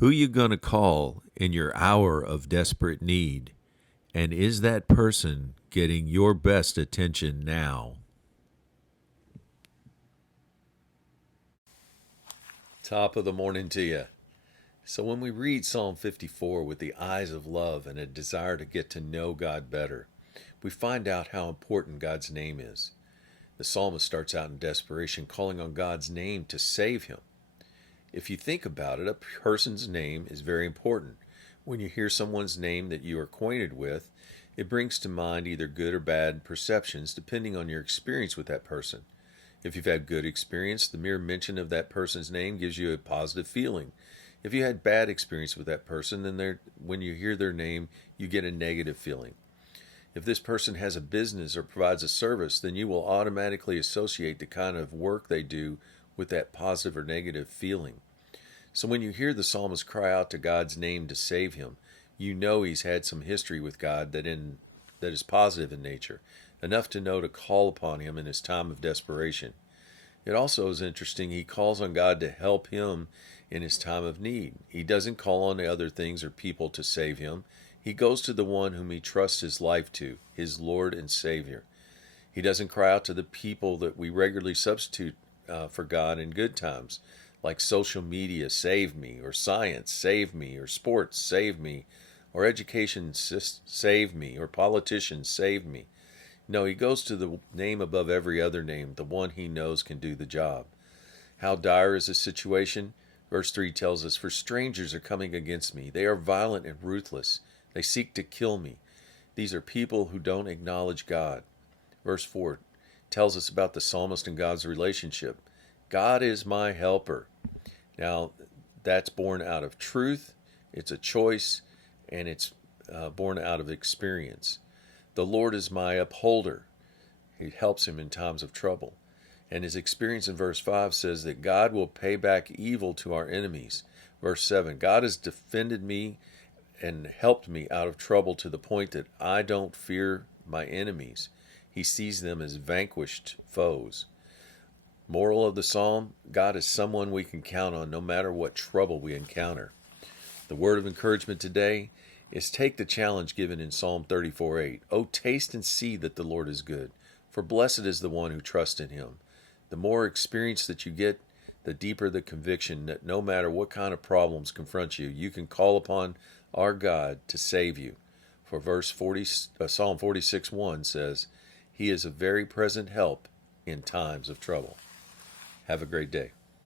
Who you going to call in your hour of desperate need? And is that person getting your best attention now? Top of the morning to you. So, when we read Psalm 54 with the eyes of love and a desire to get to know God better, we find out how important God's name is. The psalmist starts out in desperation, calling on God's name to save him. If you think about it, a person's name is very important. When you hear someone's name that you are acquainted with, it brings to mind either good or bad perceptions depending on your experience with that person. If you've had good experience, the mere mention of that person's name gives you a positive feeling. If you had bad experience with that person, then when you hear their name, you get a negative feeling. If this person has a business or provides a service, then you will automatically associate the kind of work they do with that positive or negative feeling. So when you hear the psalmist cry out to God's name to save him, you know he's had some history with God that is positive in nature, enough to know to call upon him in his time of desperation. It also is interesting, he calls on God to help him in his time of need. He doesn't call on the other things or people to save him. He goes to the one whom he trusts his life to, his Lord and Savior. He doesn't cry out to the people that we regularly substitute for God in good times, like social media, save me, or science, save me, or sports, save me, or education, save me, or politicians, save me. No, he goes to the name above every other name, the one he knows can do the job. How dire is the situation? Verse 3 tells us, "For strangers are coming against me. They are violent and ruthless. They seek to kill me." These are people who don't acknowledge God. Verse 4 tells us about the psalmist and God's relationship. God is my helper. Now, that's born out of truth, it's a choice, and it's born out of experience. The Lord is my upholder. He helps him in times of trouble. And his experience in verse 5 says that God will pay back evil to our enemies. Verse 7, God has defended me and helped me out of trouble to the point that I don't fear my enemies. He sees them as vanquished foes. Moral of the psalm, God is someone we can count on no matter what trouble we encounter. The word of encouragement today is take the challenge given in Psalm 34:8. Oh, taste and see that the Lord is good, for blessed is the one who trusts in him. The more experience that you get, the deeper the conviction that no matter what kind of problems confront you, you can call upon our God to save you. For Psalm 46:1 says, He is a very present help in times of trouble. Have a great day.